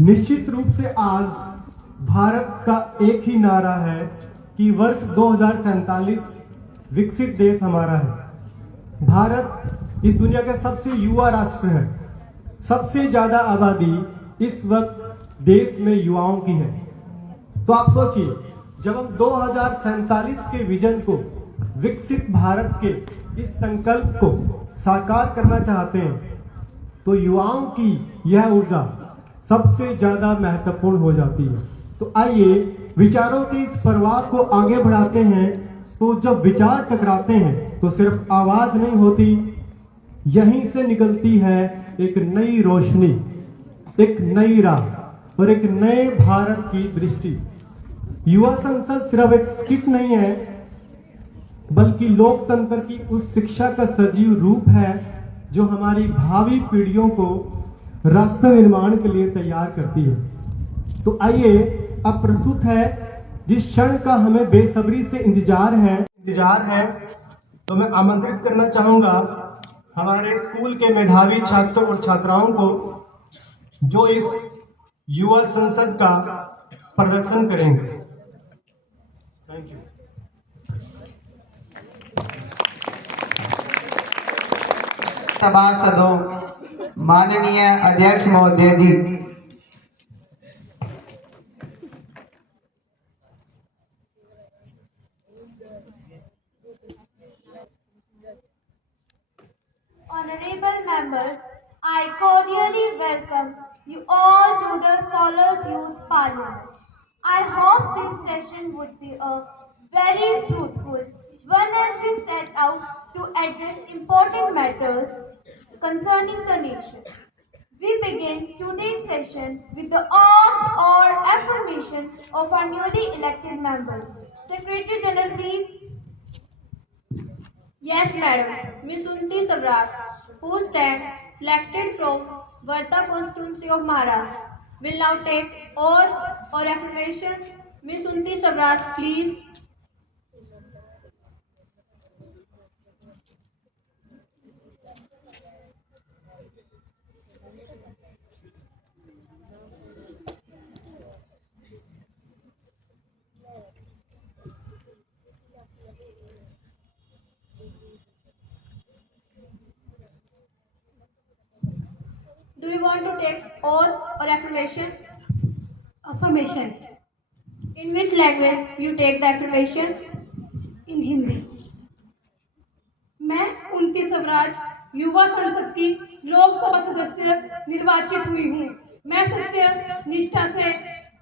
निश्चित रूप से आज भारत का एक ही नारा है कि वर्ष 2047 विकसित देश हमारा है। भारत इस दुनिया का सबसे युवा राष्ट्र है। सबसे ज्यादा आबादी इस वक्त देश में युवाओं की है। तो आप सोचिए, जब हम 2047 के विजन को, विकसित भारत के इस संकल्प को साकार करना चाहते हैं, तो युवाओं की यह ऊर्जा सबसे ज्यादा महत्वपूर्ण हो जाती है। तो आइए विचारों के इस प्रवाह को आगे बढ़ाते हैं। तो जब विचार टकराते हैं तो सिर्फ आवाज नहीं होती, यहीं से निकलती है एक नई रोशनी, एक नई राह और एक नए भारत की दृष्टि। युवा संसद सिर्फ एक स्किट नहीं है, बल्कि लोकतंत्र की उस शिक्षा का सजीव रूप है जो हमारी भावी पीढ़ियों को राष्ट्र निर्माण के लिए तैयार करती है। तो आइए अब प्रस्तुत है जिस क्षण का हमें बेसब्री से इंतजार है, तो मैं आमंत्रित करना चाहूंगा हमारे स्कूल के मेधावी छात्र और छात्राओं को, जो इस युवा संसद का प्रदर्शन करेंगे। Thank you. सभासदों, माननीय अध्यक्ष महोदय जी, Honorable members, I cordially welcome you all to the Scholars Youth Parliament. I hope this session would be a very fruitful one as we set out to address important matters concerning the nation. We begin today's session with the oath or affirmation of our newly elected members. Secretary General, please. Yes, madam. Miss Unti Savrat, who stand selected from Varta constituency of Maharashtra, will now take oath or affirmation. Miss Unti Savrat, please. Do you want to take oath or affirmation? Affirmation. In which language you take the affirmation? In Hindi. मैं उनती स्वराज युवा संसद की लोकसभा सदस्य निर्वाचित हुई हूँ। मैं सत्य निष्ठा से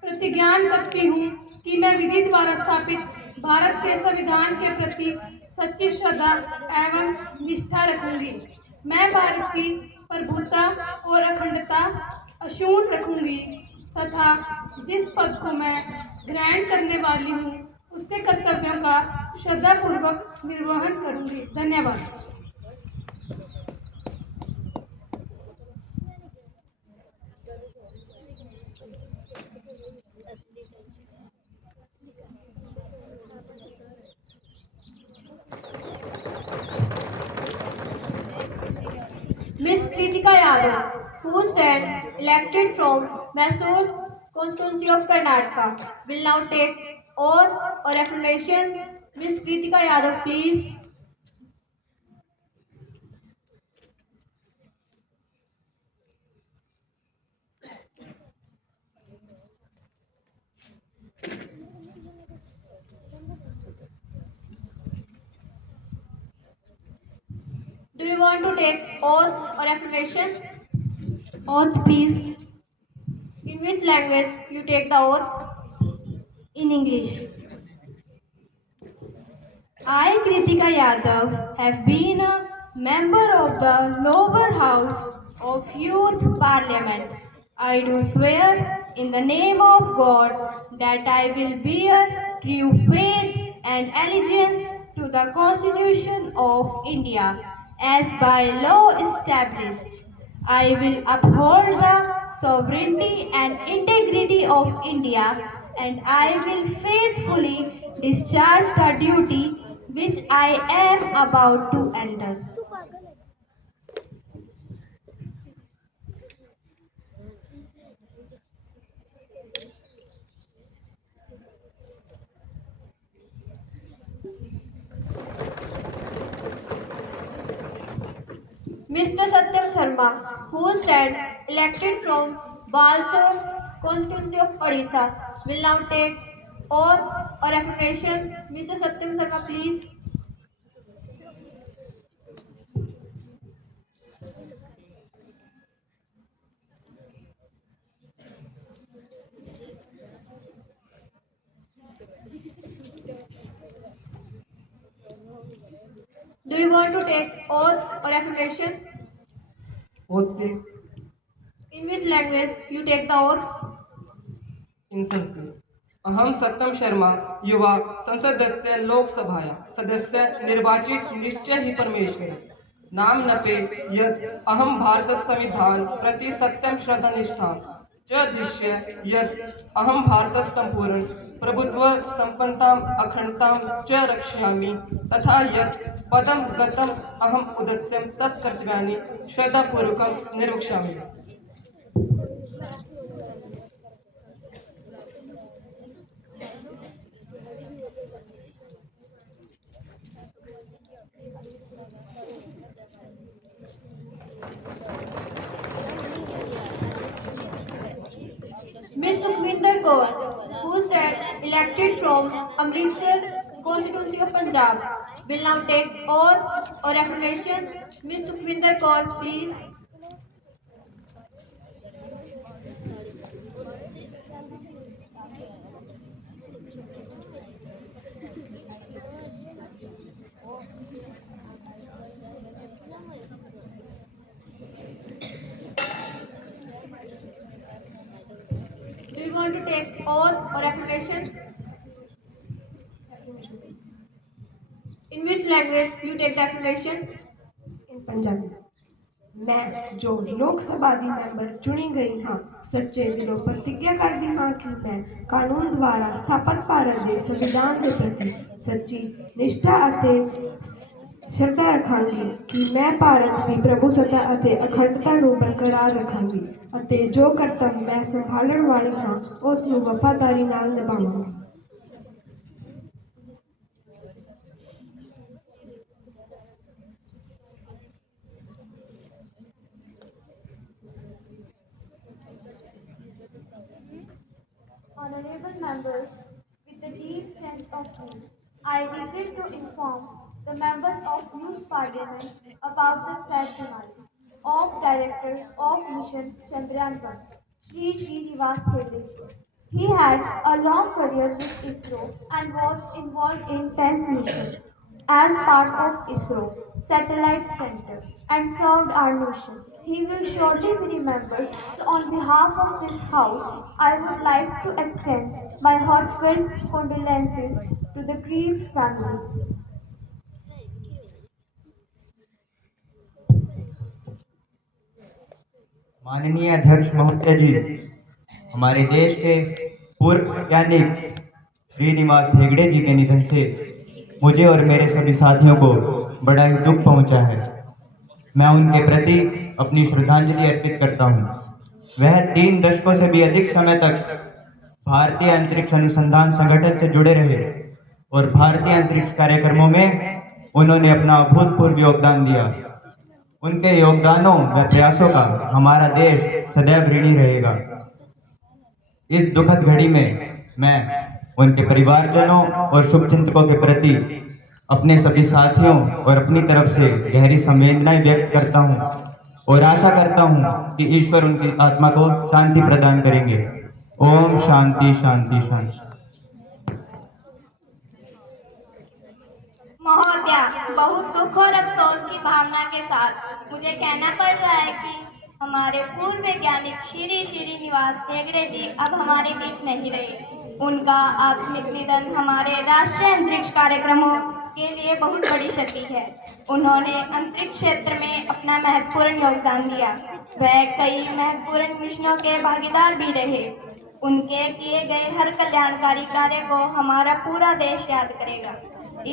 प्रतिज्ञान करती हूँ कि मैं विधि द्वारा स्थापित भारत के संविधान के प्रति सच्ची श्रद्धा एवं निष्ठा रखूंगी। मैं भारत की प्रभुता और अखंडता अक्षुण्ण रखूंगी तथा जिस पद को मैं ग्रहण करने वाली हूँ उसके कर्तव्यों का श्रद्धापूर्वक निर्वहन करूंगी। धन्यवाद। Miss Kritika Yadav, who stand elected from Mysore constituency of Karnataka, will now take oath or affirmation. Miss Kritika Yadav, please. Do you want to take oath or affirmation? Oath, please. In which language you take the oath? In English. I, Kritika Yadav, have been a member of the lower house of Youth Parliament. I do swear in the name of God that I will bear true faith and allegiance to the Constitution of India as by law established. I will uphold the sovereignty and integrity of India, and I will faithfully discharge the duty which I am about to enter. Mr. Satyam Sharma, who stand elected from Balsor constituency of Odisha, will now take oath or affirmation. Mr. Satyam Sharma, please. Do you want to take oath or affirmation? Oath, please. In which language you take the oath? In Sanskrit. अहम सत्यम शर्मा युवा संसदस्य लोकसभाया सदस्य निर्वाचित निश्चय ही परमेश्वर नाम नपे यत् अहम भारत संविधान प्रति सत्यम श्रद्धानिष्ठा च दृश्य यत् अहम भारत संपूर्ण प्रभुत्व संपन्नताम अखंडताम च रक्षयामि तथा यत् पदम गतम अहम उदत्स्यम तस् कर्तव्यानि श्रद्धापूर्वकं निर्वक्ष्यामि. Ms. Sukhvinder Kaur, who stands elected from Amritsar constituency of Punjab, will now take oath or affirmation. Ms. Sukhvinder Kaur, please. Do you want to take oath or affirmation? In which language you take the affirmation? इन पंजाबी मैं जो लोक सभा दी member चुनी गई हाँ सच्चे दिलों प्रतिज्ञा करती हाँ कि मैं कानून द्वारा स्थापित भारत के संविधान के प्रति सच्ची निष्ठा ਅਤੇ ਸ਼ਰਧਾ ਰੱਖਾਂਗੀ ਕਿ ਮੈਂ ਭਾਰਤ ਦੀ ਪ੍ਰਭੂਸੱਤਾ ਅਤੇ ਅਖੰਡਤਾ ਨੂੰ ਬਰਕਰਾਰ ਰੱਖਾਂਗੀ ਅਤੇ ਜੋ ਕਰਤੱਵ ਮੈਂ ਸੰਭਾਲਣ ਵਾਲੀ ਹਾਂ ਉਸ ਨੂੰ ਵਫਾਦਾਰੀ ਨਾਲ ਨਿਭਾਵਾਂਗੀ. Honorable members, with a deep sense of guilt, I regret to inform the members of Youth Parliament about the sad demise of Director of Mission Chandrayaan-1, Shri Srinivas Hegde. He had a long career with ISRO and was involved in 10 missions as part of ISRO Satellite Center and served our nation. He will surely be remembered. So on behalf of this House, I would like to extend my heartfelt condolences to the grieved family. माननीय अध्यक्ष महोदय जी, हमारे देश के पूर्व वैज्ञानिक श्रीनिवास हेगड़े जी के निधन से मुझे और मेरे सभी साथियों को बड़ा ही दुख पहुंचा है. मैं उनके प्रति अपनी श्रद्धांजलि अर्पित करता हूं. वह 3 दशकों से भी अधिक समय तक भारतीय अंतरिक्ष अनुसंधान संगठन से जुड़े रहे और भारतीय अंतरिक्ष कार्यक्रमों में उन्होंने अपना अभूतपूर्व योगदान दिया. उनके योगदानों व प्रयासों का हमारा देश सदैव ऋणी रहेगा. इस दुखद घड़ी में मैं उनके परिवारजनों और शुभचिंतकों के प्रति अपने सभी साथियों और अपनी तरफ से गहरी संवेदनाएं व्यक्त करता हूं और आशा करता हूं कि ईश्वर उनकी आत्मा को शांति प्रदान करेंगे. ओम शांति शांति शांति. महोदया, बहुत दुख और अफसोस की भावना के साथ मुझे कहना पड़ रहा है कि हमारे पूर्व वैज्ञानिक श्री श्रीनिवास हेगड़े जी अब हमारे बीच नहीं रहे. उनका आकस्मिक निधन हमारे राष्ट्रीय अंतरिक्ष कार्यक्रमों के लिए बहुत बड़ी क्षति है. उन्होंने अंतरिक्ष क्षेत्र में अपना महत्वपूर्ण योगदान दिया. वह कई महत्वपूर्ण मिशनों के भागीदार भी रहे. उनके किए गए हर कल्याणकारी कार्य को हमारा पूरा देश याद करेगा.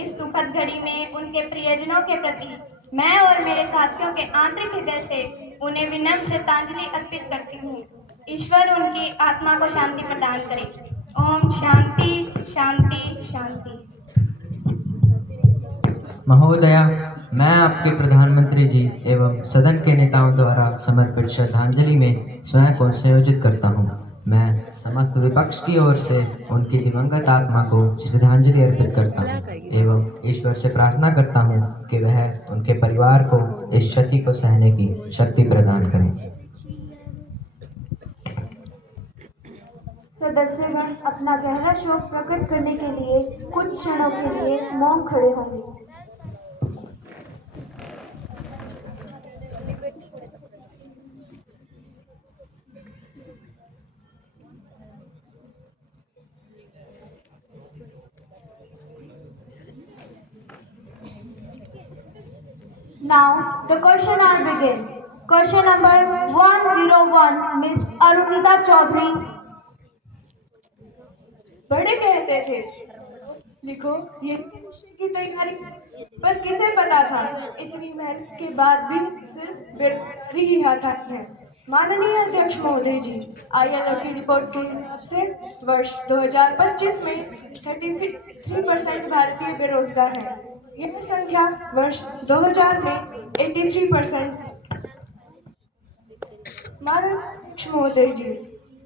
इस दुखद घड़ी में उनके प्रियजनों के प्रति मैं और मेरे साथियों के आंतरिक हृदय से उन्हें विनम्र श्रद्धांजलि अर्पित करती हूँ. ईश्वर उनकी आत्मा को शांति प्रदान करे. ओम शांति शांति शांति. महोदया, मैं आपके प्रधानमंत्री जी एवं सदन के नेताओं द्वारा समर्पित श्रद्धांजलि में स्वयं को संयोजित करता हूँ। मैं समस्त विपक्ष की ओर से उनकी दिवंगत आत्मा को श्रद्धांजलि अर्पित करता हूँ एवं ईश्वर से प्रार्थना करता हूँ कि वह उनके परिवार को इस क्षति को सहने की शक्ति प्रदान करें। सदस्यगण अपना गहरा शोक प्रकट करने के लिए कुछ क्षणों के लिए मौन खड़े होंगे। Now the question hour begins. Question number 101, Miss Arunita Chaudhary. बड़े कहते थे लिखो ये विषय की तैयारी, पर किसे पता था इतनी मेहनत के बाद भी सिर्फ बेरोजगारी ही हाथ आई है। माननीय अध्यक्ष महोदय जी, ILO की रिपोर्ट के हिसाब से वर्ष 2025 में 33% भारतीय बेरोजगार हैं। यह संख्या वर्ष 2000 में 83%। माननीय अध्यक्ष महोदय जी,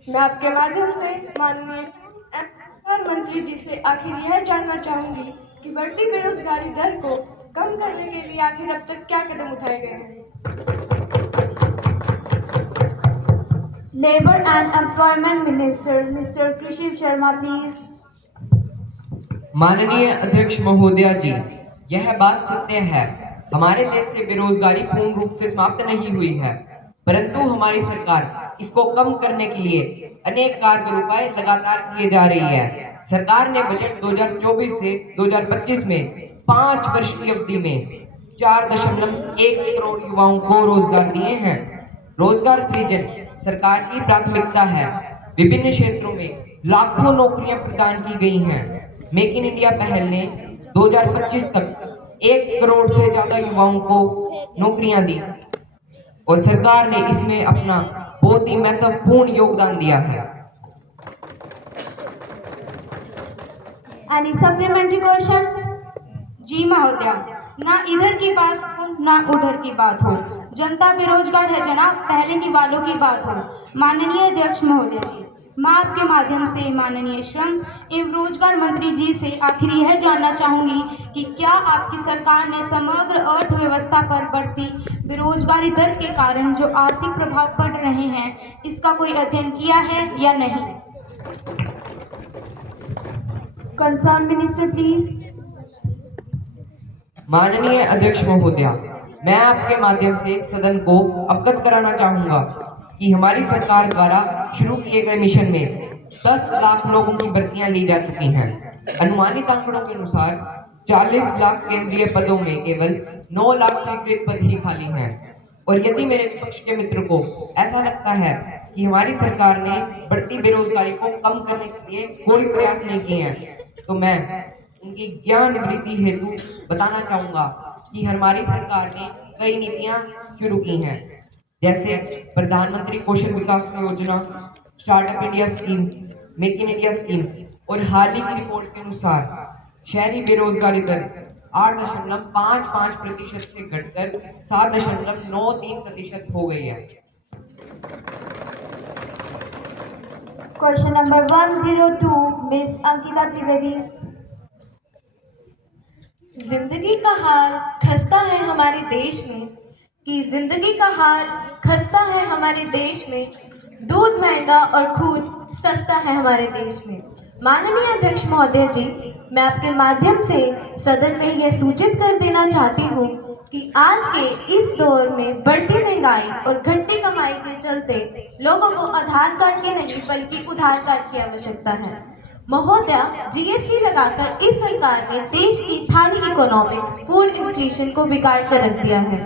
मैं आपके माध्यम से माननीय प्रधानमंत्री जी से आखिर यह जानना चाहूंगी कि बढ़ती बेरोजगारी दर को कम करने के लिए आखिर अब तक क्या कदम उठाए गए हैं। Labour and Employment Minister, Mr. Kriship Sharma, please. माननीय अध्यक्ष महोदया जी, यह बात सत्य है, हमारे देश से बेरोजगारी पूर्ण रूप से समाप्त नहीं हुई है, परंतु हमारी सरकार इसको कम करने के लिए अनेक कारगर उपाय लगातार किए जा रही है। सरकार ने बजट 2024 से 2025 में 5 वर्ष की अवधि में 4.1 करोड़ युवाओं को रोजगार दिए हैं। रोजगार सृजन सरकार की प्राथमिकता है। विभिन्न क्षेत्रों में लाखों नौकरियां प्रदान की गई हैं। मेक इन इंडिया पहल ने 2025 तक 1 करोड़ से ज्यादा युवाओं को नौकरियां दी और सरकार ने इसमें अपना बहुत ही महत्वपूर्ण योगदान दिया है। Any supplementary question? जी महोदया, ना इधर की बात हो ना उधर की बात हो, जनता बेरोजगार है जनाब, पहले निवालों की बात हो। माननीय अध्यक्ष महोदय जी, मैं आपके माध्यम से माननीय श्रम एवं रोजगार मंत्री जी से आखिर यह जानना चाहूंगी कि क्या आपकी सरकार ने समग्र अर्थव्यवस्था पर बढ़ती बेरोजगारी दर के कारण जो आर्थिक प्रभाव पड़ रहे हैं, इसका कोई अध्ययन किया है या नहीं। Concerned Minister, please. माननीय अध्यक्ष महोदया, मैं आपके माध्यम से सदन को अवगत कराना चाहूंगा कि हमारी सरकार द्वारा शुरू किए गए मिशन में 10 लाख लोगों की भर्तियां ली जा चुकी हैं। अनुमानित आंकड़ों के अनुसार 40 लाख केंद्रीय पदों में केवल 9 लाख स्वीकृत पद ही खाली हैं। और यदि मेरे विपक्ष के मित्र को ऐसा लगता है कि हमारी सरकार ने बढ़ती बेरोजगारी को कम करने के लिए कोई प्रयास नहीं किए हैं, तो मैं उनकी ज्ञान वृद्धि हेतु बताना चाहूंगा कि हमारी सरकार ने कई नीतियां शुरू की हैं, जैसे प्रधानमंत्री कौशल विकास योजना, startup India scheme, make in India scheme और हाल ही की रिपोर्ट के अनुसार शहरी बेरोजगारी दर 8.55% से घटकर 7.93% हो गई है। Question number 102, Miss Ankita Trivedi. जिंदगी का हाल खस्ता है हमारे देश में, कि जिंदगी का हाल खस्ता है हमारे देश में, दूध महंगा और खून सस्ता है हमारे देश में। माननीय अध्यक्ष महोदय जी, मैं आपके माध्यम से सदन में यह सूचित कर देना चाहती हूँ कि आज के इस दौर में बढ़ती महंगाई और घटती कमाई के चलते लोगों को आधार कार्ड की नहीं बल्कि उधार कार्ड की आवश्यकता है। महोदया, GST लगाकर इस सरकार ने देश की थाली इकोनॉमिक्स, फूड इन्फ्लेशन को बिगाड़ कर रख दिया है।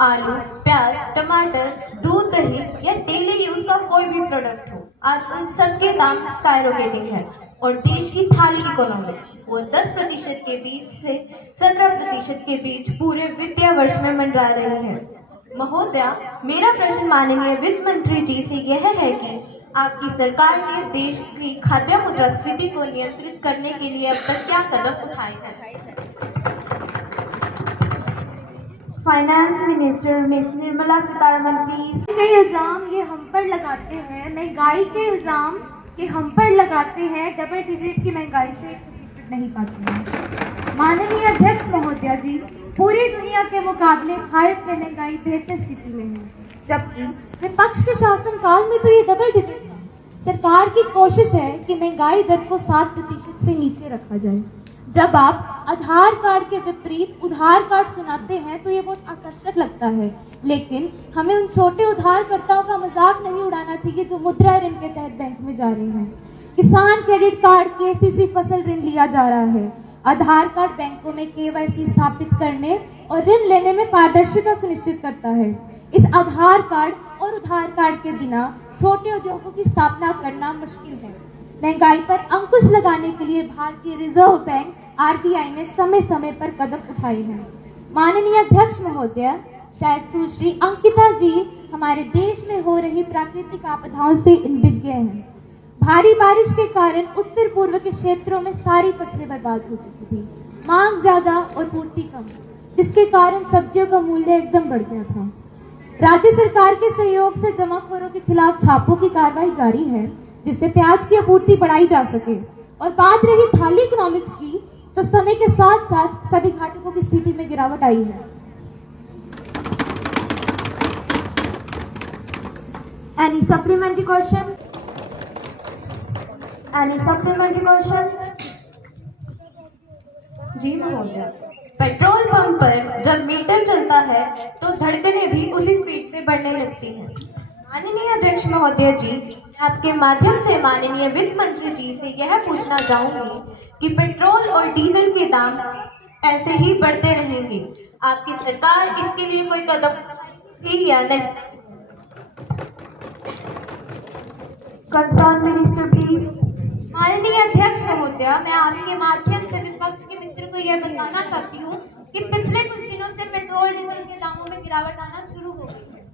आलू, प्याज, टमाटर, दूध, दही या डेली यूज का कोई भी प्रोडक्ट हो, आज उन सबके दाम स्काईरॉकेटिंग है और देश की थाली इकोनॉमिक्स वो 10% के बीच से 17% के बीच पूरे वित्तीय वर्ष में मंडरा रही है। महोदया, मेरा प्रश्न माननीय वित्त मंत्री जी से यह है कि आपकी सरकार ने देश की खाद्य मुद्रास्फीति को नियंत्रित करने के लिए अब तक क्या कदम उठाए हैं। Finance minister miss Nirmala Sitharaman please. के इल्जाम ये हम पर लगाते हैं, महंगाई के इल्जाम ये हम पर लगाते हैं, डबल डिजिट की महंगाई से नहीं पाते हैं। माननीय अध्यक्ष महोदया जी, पूरी दुनिया के मुकाबले भारत में महंगाई बेहतर स्थिति में है, जबकि विपक्ष के शासनकाल में तो ये डबल डिजिट था। सरकार की कोशिश है कि महंगाई दर को 7% से नीचे रखा जाए। जब आप आधार कार्ड के विपरीत उधार कार्ड सुनाते हैं तो ये बहुत आकर्षक लगता है, लेकिन हमें उन छोटे उधारकर्ताओं का मजाक नहीं उड़ाना चाहिए जो मुद्रा ऋण के तहत बैंक में जा रहे हैं। किसान क्रेडिट कार्ड, केसीसी फसल ऋण लिया जा रहा है। आधार कार्ड बैंकों में केवाईसी स्थापित करने और ऋण लेने में पारदर्शिता सुनिश्चित करता है। इस आधार कार्ड और उधार कार्ड के बिना छोटे उद्योगों की स्थापना करना मुश्किल है। महंगाई पर अंकुश लगाने के लिए भारतीय रिजर्व बैंक आरबीआई ने समय समय पर कदम उठाए हैं। माननीय अध्यक्ष महोदय, शायद सुश्री अंकिता जी हमारे देश में हो रही प्राकृतिक आपदाओं से विज्ञ हैं। भारी बारिश के कारण उत्तर पूर्व के क्षेत्रों में सारी फसलें बर्बाद हो चुकी थी। मांग ज्यादा और पूर्ति कम, जिसके कारण सब्जियों का मूल्य एकदम बढ़ गया था। राज्य सरकार के सहयोग से जमाखोरों के खिलाफ छापों की कार्रवाई जारी है, जिससे प्याज की आपूर्ति बढ़ाई जा सके। और बात रही थाली इकोनॉमिक्स की, तो समय के साथ साथ सभी घाटकों की स्थिति में गिरावट आई है। Any supplementary question? Any supplementary question? जी महोदया, पेट्रोल पंप पर जब मीटर चलता है तो धड़कनें भी उसी स्पीड से बढ़ने लगती हैं। माननीय अध्यक्ष महोदय जी, आपके माध्यम से माननीय वित्त मंत्री जी से यह पूछना चाहूंगी कि पेट्रोल और डीजल के दाम ऐसे ही बढ़ते रहेंगे, आपकी सरकार इसके लिए कोई कदम उठाएगी या नहीं? Concerned minister please. माननीय अध्यक्ष महोदया, मैं आपके माध्यम से विपक्ष के मित्र को यह बताना चाहती हूँ कि पिछले कुछ दिनों से पेट्रोल डीजल के दामों में गिरावट आना शुरू हो गई है।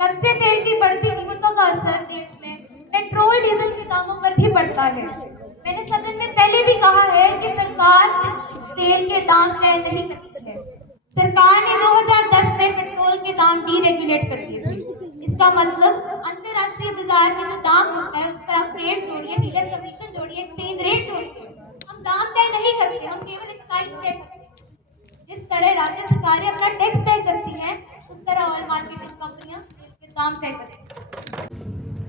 कच्चे तेल की बढ़ती कीमतों का असर देश में पेट्रोल डीजल के दामों पर भी पड़ता है। मैंने सदन में पहले भी कहा है कि सरकार तेल के दाम तय नहीं करती है। सरकार ने 2010 में पेट्रोल के दाम डीरेगुलेट कर दिए थे। इसका मतलब अंतरराष्ट्रीय बाजार में जो दाम होता है उस पर आप रेट जोड़िए, डीलर कमीशन जोड़िए, एक्सचेंज रेट जोड़िए। हम दाम तय नहीं करते, हम केवल एक्साइज तय करते हैं। जिस तरह राज्य सरकारें अपना टैक्स तय करती हैं, उस तरह ऑयल मार्केटिंग कंपनियां के दाम तय करती हैं।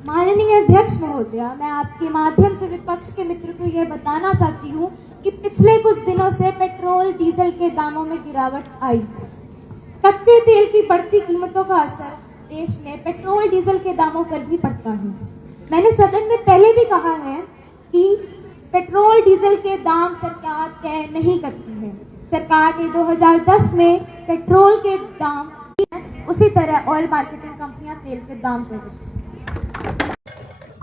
माननीय अध्यक्ष महोदया, मैं आपके माध्यम से विपक्ष के मित्र को यह बताना चाहती हूँ कि पिछले कुछ दिनों से पेट्रोल डीजल के दामों में गिरावट आई। कच्चे तेल की बढ़ती कीमतों का असर देश में पेट्रोल डीजल के दामों पर भी पड़ता है। मैंने सदन में पहले भी कहा है कि पेट्रोल डीजल के दाम सरकार तय नहीं करती है। सरकार ने 2010 में पेट्रोल के दाम, उसी तरह ऑयल मार्केटिंग कंपनियां तेल के दाम तय करती हैं।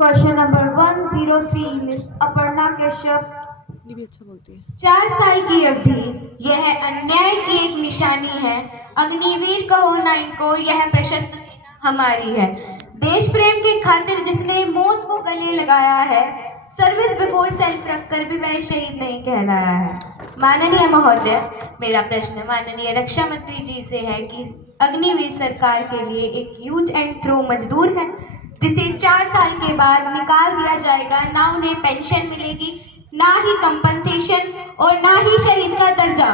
Question number 103 Miss Aparna Kashyap. 4 साल की अवधि, यह अन्याय की एक निशानी है। अग्निवीर कहो ना इनको, यह प्रशस्त सेना हमारी है। देश प्रेम की खातिर जिसने मौत को गले लगाया है, सर्विस बिफोर सेल्फ रखकर भी वह शहीद नहीं कहलाया है। माननीय महोदय, मेरा प्रश्न माननीय रक्षा मंत्री जी से है कि अग्निवीर सरकार के लिए एक यूज एंड थ्रो मजदूर है, जिसे 4 साल के बाद निकाल दिया जाएगा। ना उन्हें पेंशन मिलेगी, ना ही कंपनसेशन और ना ही शहीद का दर्जा।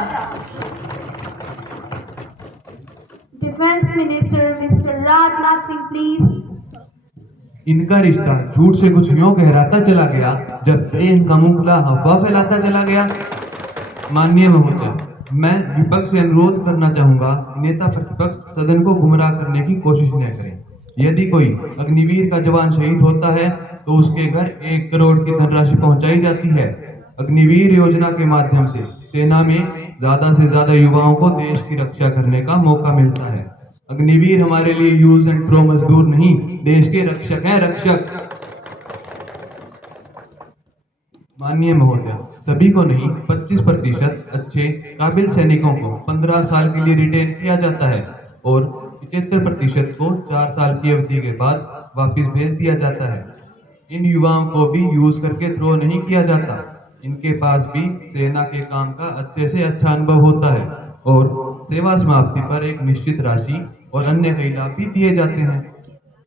Defence minister mister Rajnath Singh please. इनका रिश्ता झूठ से कुछ यूं गहराता चला गया जब इनका मुंह खुला अफवाह फैलाता चला गया। माननीय महोदय, मैं विपक्ष से अनुरोध करना चाहूंगा, नेता प्रतिपक्ष सदन को गुमराह करने की कोशिश न करें। यदि कोई अग्निवीर का जवान शहीद होता है तो उसके घर 1 करोड़ की धनराशि पहुंचाई जाती है। अग्निवीर योजना के माध्यम से सेना में ज्यादा से ज्यादा युवाओं को देश की रक्षा करने का मौका मिलता है। अग्निवीर हमारे लिए यूज एंड थ्रो मजदूर नहीं, देश के रक्षक हैं, रक्षक। माननीय महोदय, सभी को नहीं, 25% अच्छे काबिल सैनिकों को 15 साल के लिए रिटेन किया जाता है और 75% को 4 साल की अवधि के बाद वापस भेज दिया जाता है। इन युवाओं को भी यूज करके थ्रो नहीं किया जाता। इनके पास भी सेना के काम का अच्छे से अच्छा अनुभव होता है और सेवा समाप्ति पर एक निश्चित राशि और अन्य कई लाभ भी दिए जाते हैं।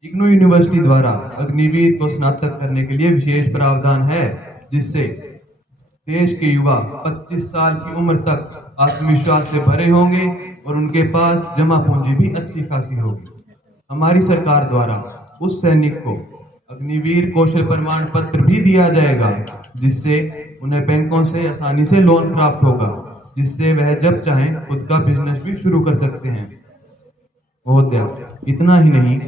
इग्नू यूनिवर्सिटी द्वारा अग्निवीर को स्नातक करने के लिए विशेष प्रावधान है, जिससे देश के युवा 25 साल की उम्र तक आत्मविश्वास से भरे होंगे और उनके पास जमा पूंजी भी अच्छी खासी होगी। हमारी सरकार द्वारा उस सैनिक को अग्निवीर कौशल प्रमाण पत्र भी दिया जाएगा, जिससे उन्हें बैंकों से आसानी से लोन प्राप्त होगा, जिससे वह जब चाहें खुद का बिजनेस भी शुरू कर सकते हैं। महोदया, इतना ही नहीं,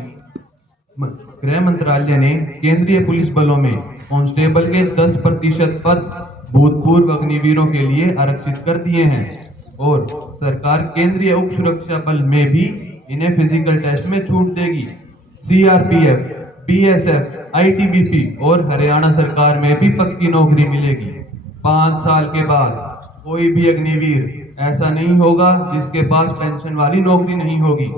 गृह मंत्रालय ने केंद्रीय पुलिस बलों में कांस्टेबल के 10% पद भूतपूर्व अग्निवीरों के लिए आरक्षित कर दिए हैं और सरकार केंद्रीय उप सुरक्षा बल में भी इन्हें फिजिकल टेस्ट में छूट देगी। सीआरपीएफ, बीएसएफ, आईटीबीपी और हरियाणा सरकार में भी पक्की नौकरी मिलेगी। 5 साल के बाद कोई भी अग्निवीर ऐसा नहीं होगा जिसके पास पेंशन वाली नौकरी नहीं होगी।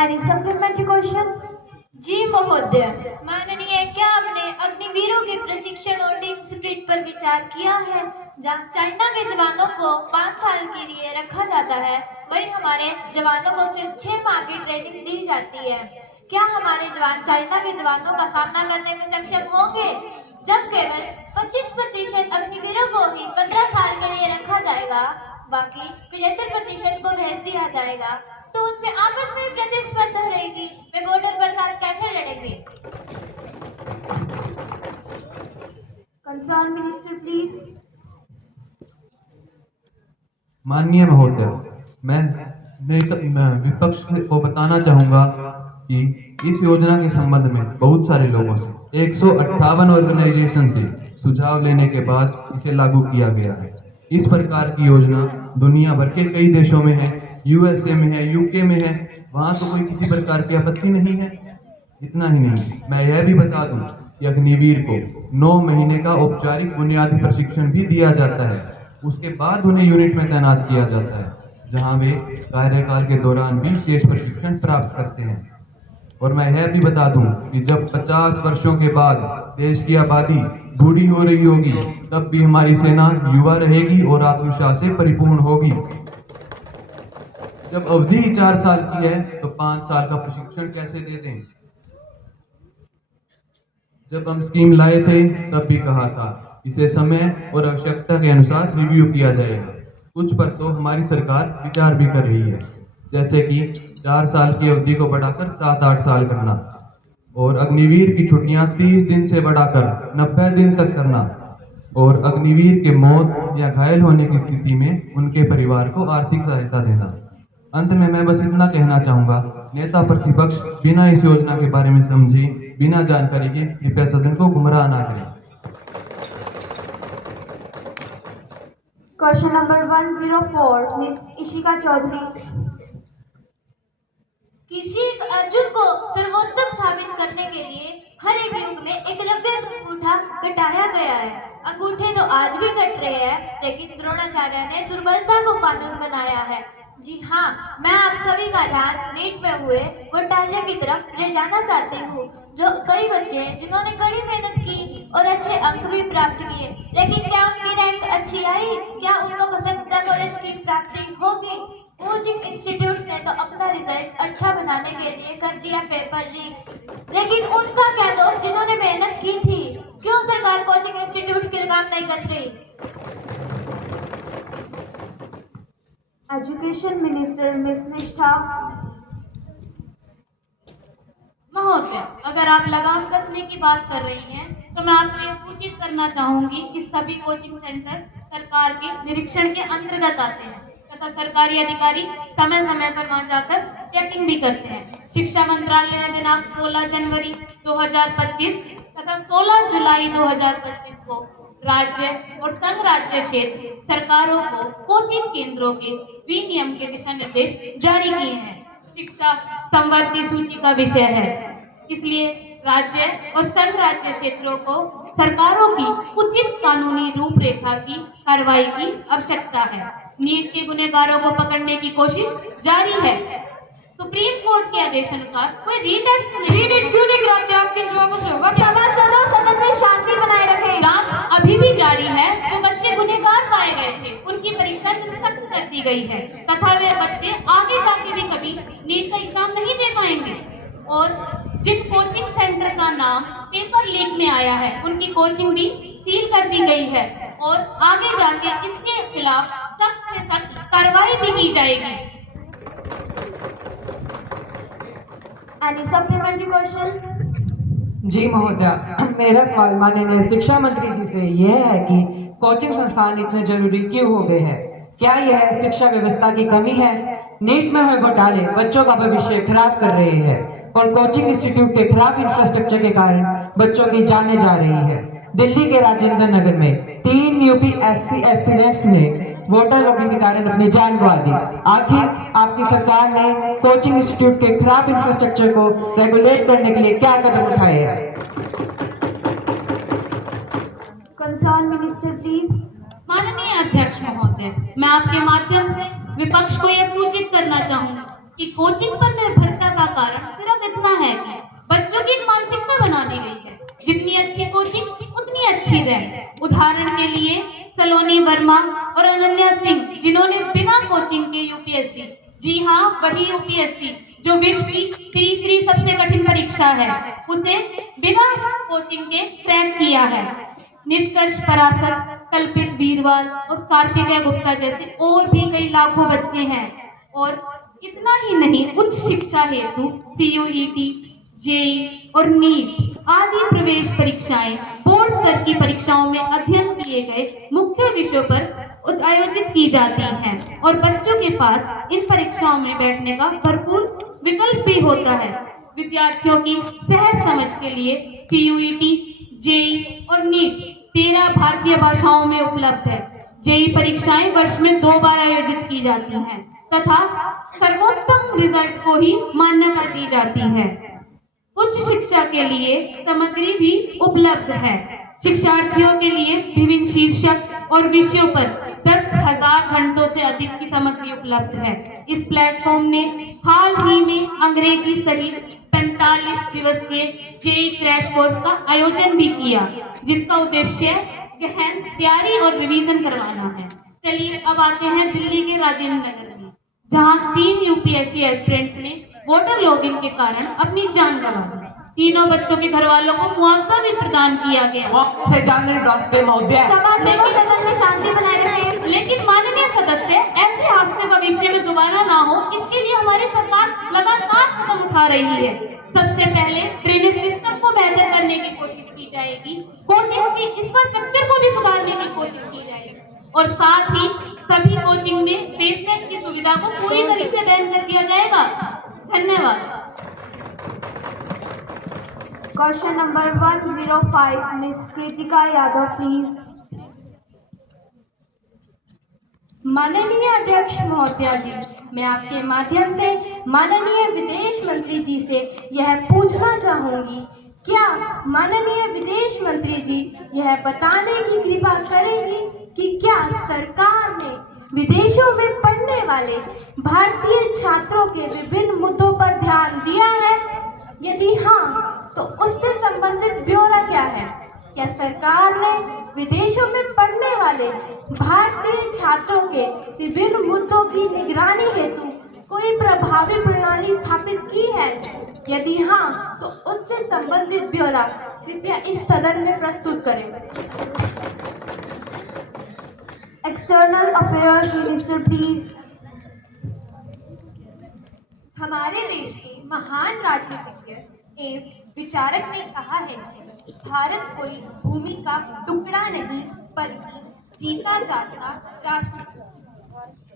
Any supplementary question? जी महोदय, माननीय, क्या आपने अग्निवीरों के प्रशिक्षण और टीम स्पिरिट पर विचार किया है? जहाँ चाइना के जवानों को 5 साल के लिए रखा जाता है, वहीं हमारे जवानों को सिर्फ 6 माह की ट्रेनिंग दी जाती है। क्या हमारे जवान चाइना के जवानों का सामना करने में सक्षम होंगे? जब केवल 25% अग्निवीरों को ही 15 साल के लिए रखा जाएगा, बाकी 75% को भेज दिया जाएगा, तो उनमें आपस में प्रतिस्पर्धा रहेगी। वे बॉर्डर पर साथ कैसे लड़ेंगे? Concerned Minister, please. माननीय महोदय, मैं विपक्ष को बताना चाहूंगा कि इस योजना के संबंध में बहुत सारे लोगों से 158 ऑर्गेनाइजेशन से सुझाव लेने के बाद इसे लागू किया गया है। इस प्रकार की योजना दुनिया भर के कई देशों में है, यूएसए में है, यूके में है, वहाँ तो कोई किसी प्रकार की आपत्ति नहीं है। इतना ही नहीं, मैं यह भी बता दूं कि अग्निवीर को 9 महीने का औपचारिक बुनियादी प्रशिक्षण भी दिया जाता है। उसके बाद उन्हें यूनिट में तैनात किया जाता है, जहां वे कार्यकाल के दौरान भी विशेष प्रशिक्षण प्राप्त करते हैं। और मैं यह भी बता दूं कि जब 50 वर्षों के बाद देश की आबादी बूढ़ी हो रही होगी, तब भी हमारी सेना युवा रहेगी और आत्मविश्वास से परिपूर्ण होगी। जब अवधि 4 साल की है तो 5 साल का प्रशिक्षण कैसे दे दें? जब हम स्कीम लाए थे तब भी कहा था इसे समय और आवश्यकता के अनुसार रिव्यू किया जाएगा। कुछ पर तो हमारी सरकार विचार भी कर रही है, जैसे कि 4 साल की अवधि को बढ़ाकर 7-8 साल करना और अग्निवीर की छुट्टियां 30 दिन से बढ़ाकर 90 दिन तक करना और अग्निवीर के मौत या घायल होने की स्थिति में उनके परिवार को आर्थिक सहायता देना। अंत में मैं बस इतना कहना चाहूंगा, नेता प्रतिपक्ष बिना इस योजना के बारे में समझे, बिना जानकारी के कृपया सदन को गुमराह ना करें। Question number 104, Miss Ishika Chaudhary. किसी एक अर्जुन को सर्वोत्तम साबित करने के लिए हर एक युग में एकलव्य अंगूठा कटाया गया है। अंगूठे तो आज भी कट रहे हैं, लेकिन द्रोणाचार्य ने दुर्बलता को कानून बनाया है। जी हाँ, मैं आप सभी का ध्यान नीट में हुए घोटाले की तरफ ले जाना चाहती हूँ। जो कई बच्चे जिन्होंने कड़ी मेहनत की और अच्छे अंक भी प्राप्त किए, लेकिन क्या उनकी रैंक अच्छी आई? क्या उनको पसंदीदा कॉलेज की प्राप्ति होगी? कोचिंग इंस्टीट्यूट्स ने तो अपना रिजल्ट अच्छा बनाने के लिए कर दिया पेपर लीक, लेकिन उनका क्या दोष जिन्होंने मेहनत की थी? क्यों सरकार कोचिंग इंस्टीट्यूट्स के काम नहीं कर रही? Education Minister, Miss Nishtha. महोदय, अगर आप लगाम कसने की बात कर रही हैं, तो मैं आपको ये सूचित करना चाहूंगी कि सभी कोचिंग सेंटर सरकार के निरीक्षण के अंतर्गत आते हैं तथा सरकारी अधिकारी समय समय पर वहां जाकर चेकिंग भी करते हैं। शिक्षा मंत्रालय ने दिनांक 16 जनवरी 2025 तथा 16 जुलाई 2025 को राज्य और संघ राज्य क्षेत्र सरकारों को कोचिंग केंद्रों के विनियम के दिशा निर्देश जारी किए हैं। शिक्षा संवर्ती सूची का विषय है, इसलिए राज्य और संघ राज्य क्षेत्रों को सरकारों की उचित कानूनी रूपरेखा की कार्रवाई की आवश्यकता है। नीट के गुनहगारों को पकड़ने की कोशिश जारी है। सुप्रीम कोर्ट के आदेश अनुसार कोई रीटेस्ट क्यों नहीं कराते? आपके जवाबों से होगा क्या? सदन में शांति बनाए रखें। जांच अभी भी जारी है। जो बच्चे गुनहगार पाए गए थे उनके उनकी परीक्षा सख्त कर दी गई है तथा वे बच्चे आगे जाके भी कभी नीट का एग्जाम नहीं दे पाएंगे। और जिन कोचिंग सेंटर का नाम पेपर लीक में आया है उनकी कोचिंग भी सील कर दी गई है और आगे जाके इसके खिलाफ सख्त से सख्त कार्रवाई भी की जाएगी। Any supplementary question? जी महोदया, मेरा सवाल माननीय शिक्षा मंत्री जी से यह है कि कोचिंग संस्थान इतने जरूरी क्यों हो गए हैं? क्या यह शिक्षा व्यवस्था की कमी है? नीट में हुए घोटाले बच्चों का भविष्य खराब कर रहे हैं और कोचिंग इंस्टीट्यूट के खराब इंफ्रास्ट्रक्चर के कारण बच्चों की जाने जा रही है। दिल्ली के राजेंद्र नगर में 3 यूपीएससी एस्पिरेंट्स ने वोटर लॉगिंग के कारण अपनी जान गंवा दी। आखिर आपकी सरकार ने कोचिंग इंस्टीट्यूट के खराब इंफ्रास्ट्रक्चर को रेगुलेट करने के लिए क्या कदम उठाए हैं? Concerned minister, please. माननीय अध्यक्ष महोदय, मैं आपके माध्यम से विपक्ष को यह सूचित करना चाहूंगा कि कोचिंग पर निर्भरता का कारण सिर्फ इतना है कि बच्चों की एक मानसिकता बना दी गई है, जितनी अच्छी कोचिंग उतनी अच्छी रैंक। उदाहरण के लिए सलोनी वर्मा और अनन्या सिंह, जिन्होंने बिना कोचिंग के यूपीएससी, जी हाँ वही यूपीएससी जो विश्व की तीसरी सबसे कठिन परीक्षा है, उसे बिना कोचिंग के क्रैक किया है। निष्कर्ष पराशर, कल्पित वीरवाल और कार्तिकेय गुप्ता जैसे और भी कई लाखों बच्चे हैं। और इतना ही नहीं, उच्च शिक्षा हेतु CUET, JEE और नीट आदि प्रवेश परीक्षाएं बोर्ड स्तर की परीक्षाओं में अध्ययन किए गए मुख्य विषयों पर आयोजित की जाती हैं और बच्चों के पास इन परीक्षाओं में बैठने का भरपूर विकल्प भी होता है। विद्यार्थियों की सहज समझ के लिए CUET, JEE और नीट 13 भारतीय भाषाओं में उपलब्ध है। JEE परीक्षाएं वर्ष में 2 बार आयोजित की जाती हैं तथा सर्वोत्तम रिजल्ट को ही मान्यता दी जाती है। उच्च शिक्षा के लिए सामग्री भी उपलब्ध है। शिक्षार्थियों के लिए विभिन्न शीर्षक और विषयों पर 10,000 घंटों से अधिक की सामग्री उपलब्ध है। इस प्लेटफॉर्म ने हाल ही में अंग्रेजी सहित 45 दिवसीय JEE क्रैश कोर्स का आयोजन भी किया, जिसका उद्देश्य गहन तैयारी और रिवीजन करवाना है। चलिए अब आते हैं दिल्ली के राजेंद्र नगर में, जहां 3 यूपीएससी एस्पिरेंट्स ने वोटर लॉगिंग के कारण अपनी जान गंवा दी। तीनों बच्चों के घर वालों को मुआवजा भी प्रदान किया गया। से जानने रास्ते महोदया, लेकिन माननीय सदस्य, ऐसे हादसे भविष्य में दोबारा ना हो, इसके लिए हमारी सरकार लगातार कदम उठा रही है। सबसे पहले ड्रेनेज सिस्टम को बेहतर करने की कोशिश की जाएगी, कोचिंग की इंफ्रास्ट्रक्चर को भी सुधारने की कोशिश की जाएगी और साथ ही सभी कोचिंग में बेसमेंट की सुविधा को पूरी तरह से बैन कर दिया जाएगा। धन्यवाद। Question number 105, Miss Kritika Yadav, please. माननीय अध्यक्ष महोदया जी, मैं आपके माध्यम से माननीय विदेश मंत्री जी से यह पूछना चाहूंगी, क्या माननीय विदेश मंत्री जी यह बताने की कृपा करेंगी कि क्या सरकार ने विदेशों में पढ़ने वाले भारतीय छात्रों के विभिन्न मुद्दों पर ध्यान दिया है? यदि हाँ, तो उससे संबंधित ब्यौरा क्या है? क्या सरकार ने विदेशों में पढ़ने वाले भारतीय छात्रों के विभिन्न मुद्दों की निगरानी हेतु कोई प्रभावी प्रणाली स्थापित की है? यदि हाँ, तो उससे संबंधित ब्यौरा कृपया इस सदन में प्रस्तुत करें। External Affairs Minister, please. हमारे देश के महान राजनीतिज्ञ एवं विचारक ने कहा है कि भारत कोई भूमि का टुकड़ा नहीं बल्कि जीता जागता राष्ट्र है।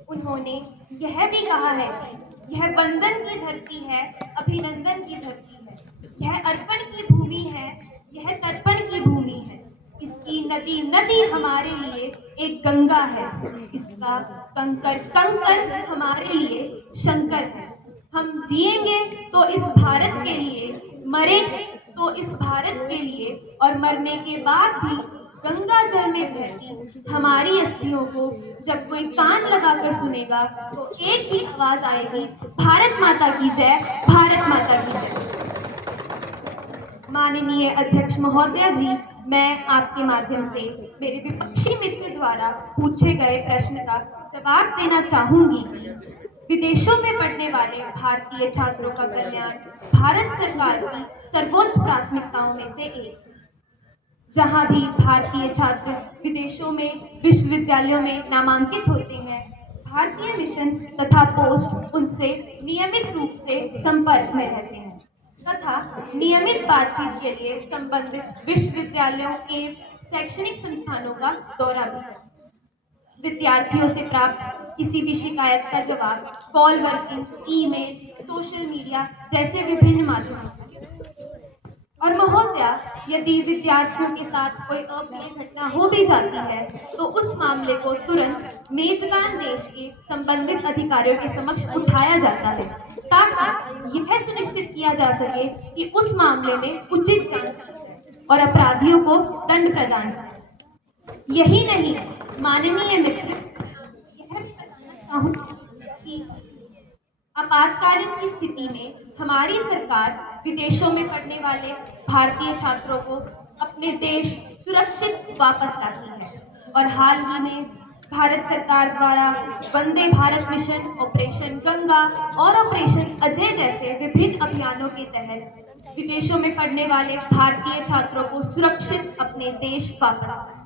उन्होंने यह भी कहा है कि यह वंदन की धरती है, अभिनंदन की धरती है, यह अर्पण की भूमि है, यह तर्पण की भूमि है। इसकी नदी नदी हमारे लिए एक गंगा है, इसका कंकर कंकर हमारे लिए शंकर है। हम जिएंगे तो इस भारत के लिए, मरेंगे तो इस भारत के लिए, और मरने के बाद भी गंगा जल में बहती हमारी अस्थियों को जब कोई कान लगाकर सुनेगा तो एक ही आवाज आएगी, भारत माता की जय, भारत माता की जय। माननीय अध्यक्ष महोदया जी, मैं आपके माध्यम से मेरे विपक्षी मित्र द्वारा पूछे गए प्रश्न का जवाब देना चाहूंगी कि विदेशों में पढ़ने वाले भारतीय छात्रों का कल्याण भारत सरकार की सर्वोच्च प्राथमिकताओं में से एक। जहां भी भारतीय छात्र विदेशों में विश्वविद्यालयों में नामांकित होते हैं, भारतीय मिशन तथा पोस्ट उनसे नियमित रूप से संपर्क में रहते हैं तथा नियमित बातचीत के लिए संबंधित विश्वविद्यालयों एवं शैक्षणिक संस्थानों का दौरा भी। विद्यार्थियों से प्राप्त किसी भी शिकायत का जवाब call working, email, social media जैसे विभिन्न माध्यमों से। और महोदया, यदि विद्यार्थियों के साथ कोई अप्रिय घटना हो भी जाती है तो उस मामले को तुरंत मेजबान देश के संबंधित अधिकारियों के समक्ष उठाया जाता है ताकि यह सुनिश्चित किया जा सके कि उस मामले में उचित जांच और अपराधियों को दंड प्रदान करें। यही नहीं, माननीय मित्र, यह भी बताना चाहूंगी कि आपातकालीन की स्थिति में हमारी सरकार विदेशों में पढ़ने वाले भारतीय छात्रों को अपने देश सुरक्षित वापस लाती है। और हाल ही में भारत सरकार द्वारा वंदे भारत मिशन, ऑपरेशन गंगा और ऑपरेशन अजय जैसे विभिन्न अभियानों के तहत विदेशों में पढ़ने वाले भारतीय छात्रों को सुरक्षित अपने देश वापस लाए।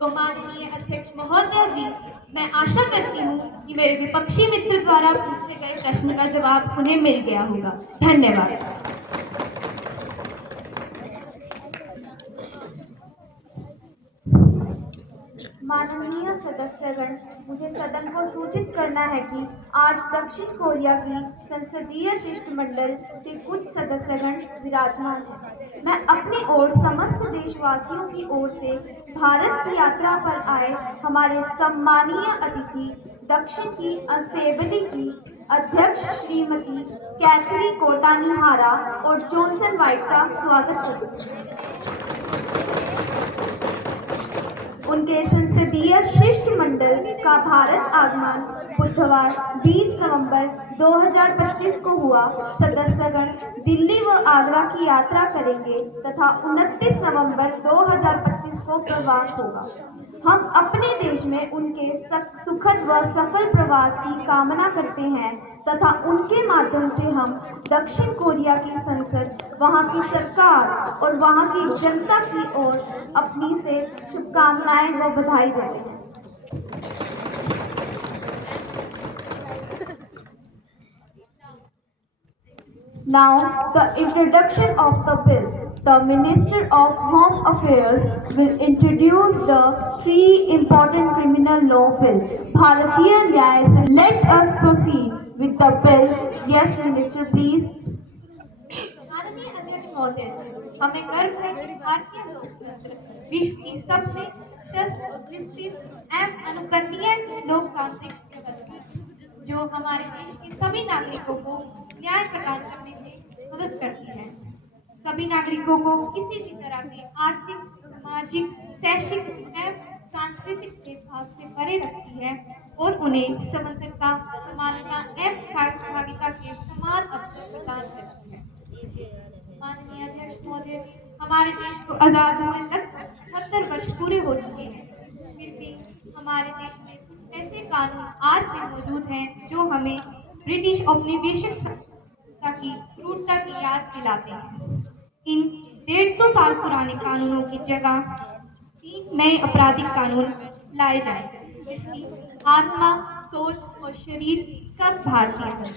तो माननीय अध्यक्ष महोदय जी, मैं आशा करती हूँ कि मेरे विपक्षी मित्र द्वारा पूछे गए प्रश्न का जवाब उन्हें मिल गया होगा। धन्यवाद। माननीय सदस्यगण, मुझे सदन को सूचित करना है कि आज दक्षिण कोरिया की संसदीय शिष्टमंडल के कुछ सदस्यगण विराजमान हैं। मैं अपनी ओर समस्त देशवासियों की ओर से भारत की यात्रा पर आए हमारे सम्मानीय अतिथि दक्षिण की असेंबली की अध्यक्ष श्रीमती कैथरी कोटानिहारा और जॉनसन वाइट का स्वागत करती हूँ। उनके संसदीय शिष्टमंडल का भारत आगमन बुधवार 20 नवंबर 2025 को हुआ। सदस्यगण दिल्ली व आगरा की यात्रा करेंगे तथा 29 नवंबर 2025 को प्रवास होगा। हम अपने देश में उनके सुखद व सफल प्रवास की कामना करते हैं तथा उनके माध्यम से हम दक्षिण कोरिया की संसद, वहां की सरकार और वहां की जनता की ओर अपनी से शुभकामनाएं व बधाई देते हैं। Now, the introduction of the bill. The Minister of Home Affairs will introduce the three important criminal law bill. Bharatiya Nyaya Sangh. Let us proceed with the bill. Yes, Minister, please. माननीय अध्यक्ष महोदय, हमें गर्व है कि भारतीय लोकतंत्र विश्व की सबसे सशक्त, विस्तृत एवं अनुकरणीय लोकतांत्रिक व्यवस्था है जो हमारे देश के सभी नागरिकों को न्याय प्रदान करने में मदद करती है। सभी नागरिकों को किसी भी तरह के आर्थिक, सामाजिक, शैक्षिक एवं सांस्कृतिक भेदभाव से परे रखती है और उन्हें समानता, समानता एवं सहभागिता के समान अवसर प्रदान करती है। माननीय अध्यक्ष महोदय, हमारे देश को आजाद हुए लगभग 70 वर्ष पूरे हो चुके हैं, फिर भी हमारे देश में कुछ ऐसे कानून आज भी मौजूद हैं जो हमें ब्रिटिश औपनिवेशिक की क्रूरता की याद दिलाते हैं। इन 150 साल पुराने कानूनों की जगह 3 नए आपराधिक कानून लाए जाएं, जिसकी आत्मा, सोच और शरीर सब भारतीय है।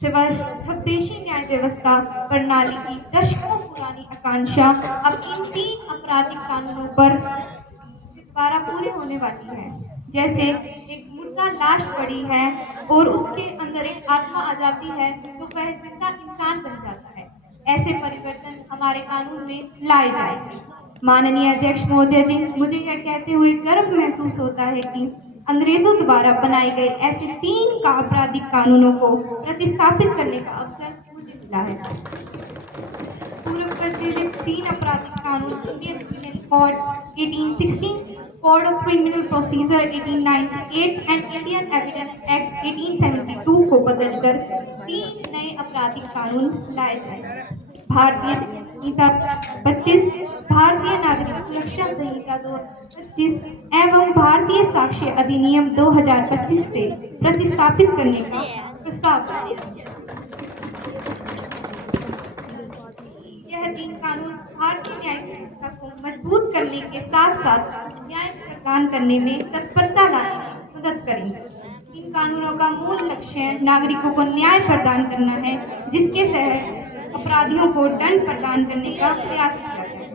सिवाय स्वदेशी न्याय व्यवस्था प्रणाली की दशकों पुरानी आकांक्षा अब इन 3 आपराधिक कानूनों पर दोबारा पूरी होने वाली है। जैसे एक मुर्दा लाश पड़ी है और उसके अंदर एक आत्मा आ जाती है तो वह जिंदा इंसान बन जाता है। ऐसे परिवर्तन हमारे कानून में लाए जाएंगे। माननीय अध्यक्ष महोदय जी, मुझे यह कहते हुए गर्व महसूस होता है कि अंग्रेजों द्वारा बनाए गए ऐसे 3 आपराधिक कानूनों को प्रतिस्थापित करने का अवसर मुझे मिला है। पूर्व प्रचलित 3 आपराधिक कानून Indian penal code 1816, code of criminal procedure 1898 and Indian evidence act 1872 को बदलकर 3 नए आपराधिक कानून लाए जाए। भारतीय संहिता 25, भारतीय नागरिक सुरक्षा संहिता 2025 एवं भारतीय साक्ष्य अधिनियम 2025 से प्रतिस्थापित करने का प्रस्ताव है। यह 3 कानून भारतीय न्यायिक व्यवस्था को मजबूत करने के साथ साथ न्याय प्रदान करने में तत्परता लाने में मदद करेंगे। इन कानूनों का मूल लक्ष्य नागरिकों को न्याय प्रदान करना है, जिसके तहत अपराधियों को दंड प्रदान करने का प्रयास किया जाए।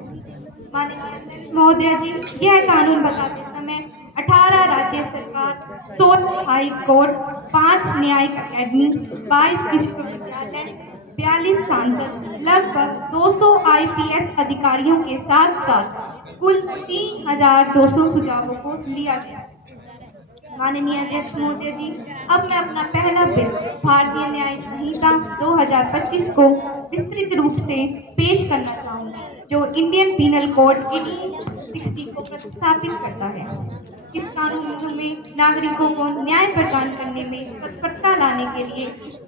माननीय अध्यक्ष महोदय जी, यह कानून बताते समय 18 राज्य सरकार, 16 हाई कोर्ट, 5 न्यायिक अकेडमी, 22 विश्वविद्यालय, 42 सांसद, लगभग 200 IPS अधिकारियों के साथ साथ कुल 3200 सुझावों को लिया गया। माननीय अध्यक्ष महोदय जी, अब मैं अपना पहला बिल भारतीय न्याय संहिता 2025 को विस्तृत रूप से पेश करना चाहूँगी, जो इंडियन पीनल कोड 1860 को प्रतिस्थापित करता है। इस कानून में नागरिकों को न्याय प्रदान करने में तत्परता लाने के लिए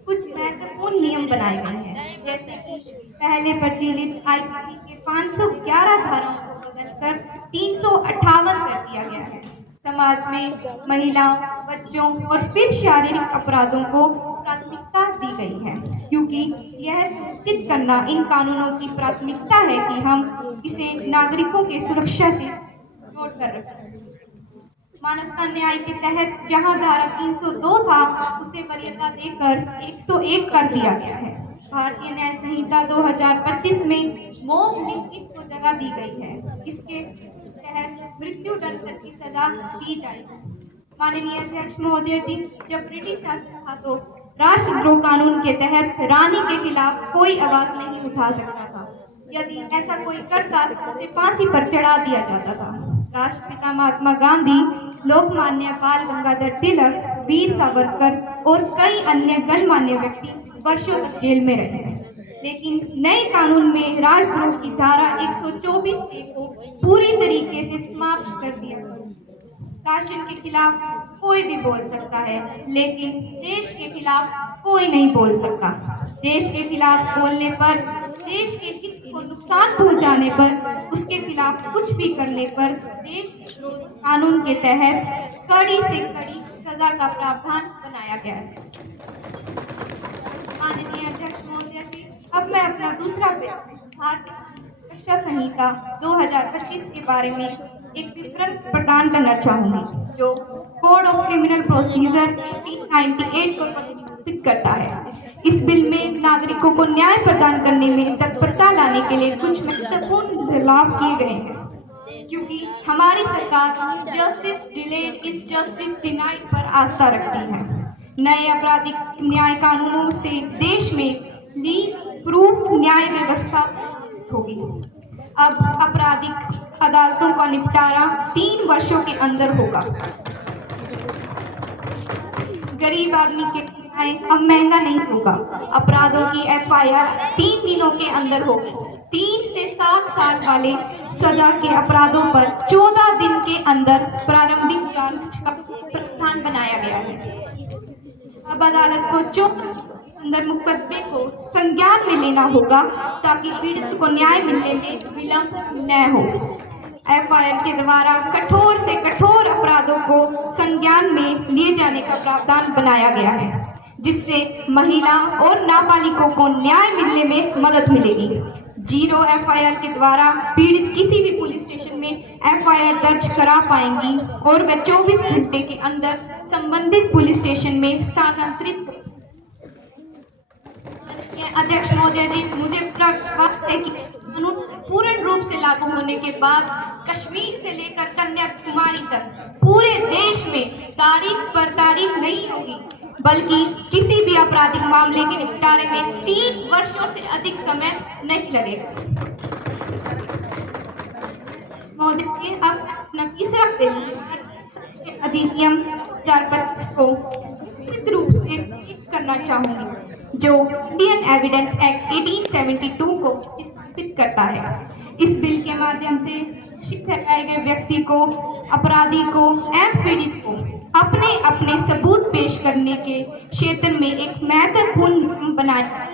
कुछ महत्वपूर्ण नियम बनाए गए हैं, जैसे कि पहले प्रचलित IPC के 511 धाराओं को बदलकर 358 कर दिया गया है। समाज में महिलाओं, बच्चों और फिर शारीरिक अपराधों को प्राथमिकता दी गई है, क्योंकि यह सुनिश्चित करना इन कानूनों की प्राथमिकता है कि हम इसे नागरिकों के सुरक्षा से जोड़ कर रखें। मानवता न्याय के तहत जहां धारा 302 था, उसे वरीयता देकर 101 कर दिया गया है। भारतीय न्याय संहिता 2025 में मोह लिंचित को जगह दी गई है। इसके तहत मृत्यु दंड तक की सजा दी जाएगी। माननीय अध्यक्ष महोदय जी, जब ब्रिटिश शासन था तो राष्ट्रद्रोह कानून के तहत रानी के खिलाफ कोई आवाज नहीं उठा सकता था। यदि ऐसा कोई करता तो उसे फांसी पर चढ़ा दिया जाता था। राष्ट्रपिता महात्मा गांधी, लोकमान्य बाल गंगाधर तिलक, वीर सावरकर और कई अन्य गणमान्य व्यक्ति वर्षों तक जेल में रहे। लेकिन नए कानून में राजद्रोह की धारा 124A को पूरी तरीके से समाप्त कर दिया। शासन के खिलाफ कोई भी बोल सकता है, लेकिन देश के खिलाफ कोई नहीं बोल सकता। देश के खिलाफ बोलने पर, देश के हित को नुकसान पहुंचाने पर, उसके खिलाफ कुछ भी करने पर देशद्रोह कानून के तहत कड़ी से कड़ी सजा का प्रावधान बनाया गया है। माननीय अध्यक्ष महोदय जी, अब मैं अपना दूसरा बिल भारतीय रक्षा संहिता 2025 के बारे में एक विवरण प्रदान करना चाहूंगी, जो कोड ऑफ क्रिमिनल प्रोसीजर 1898 को प्रतिस्थापित करता है। इस बिल में नागरिकों को न्याय प्रदान करने में तत्परता लाने के लिए कुछ महत्वपूर्ण बदलाव किए गए हैं, क्योंकि हमारी सरकार justice delayed is justice denied पर आस्था रखती है। नए आपराधिक न्याय कानूनों से देश में लीग प्रूफ न्याय व्यवस्था होगी। अब आपराधिक अदालतों का निपटारा 3 वर्षों के अंदर होगा। गरीब आदमी के न्याय अब महंगा नहीं होगा। अपराधों की FIR 3 दिनों के अंदर होगी। 3 से 7 साल वाले सजा के अपराधों पर 14 दिन के अंदर प्रारंभिक जांच का प्रावधान बनाया गया है। अब अदालत को 14 अंदर मुकदमे को संज्ञान में लेना होगा, ताकि पीड़ित को न्याय मिलने में विलंब न हो। FIR के द्वारा कठोर से कठोर अपराधों को संज्ञान में लिए जाने का प्रावधान बनाया गया है, जिससे महिला और नाबालिगों को न्याय मिलने में मदद मिलेगी। 0 FIR के द्वारा पीड़ित किसी भी पुलिस स्टेशन में FIR दर्ज करा पाएंगी और वह 24 घंटे के अंदर संबंधित पुलिस स्टेशन में स्थानांतरित। अध्यक्ष महोदय जी, मुझे पूरा विश्वास है कि कानून पूर्ण रूप से लागू होने के बाद कश्मीर से लेकर कन्याकुमारी तक पूरे देश में तारीख पर तारीख नहीं होगी, बल्कि किसी भी आपराधिक मामले के निपटारे में 3 वर्षों से अधिक समय नहीं लगेगा। महोदय जी, अब अपना तीसरा बिल अधिनियम 2025 को निश्चित रूप से करना चाहूंगी, जो इंडियन एविडेंस एक्ट 1872 को स्थापित करता है। इस बिल के माध्यम से दोषी ठहराए गए व्यक्ति को, अपराधी को एवं पीड़ित को अपने अपने सबूत पेश करने के क्षेत्र में एक महत्वपूर्ण नियम बनाया।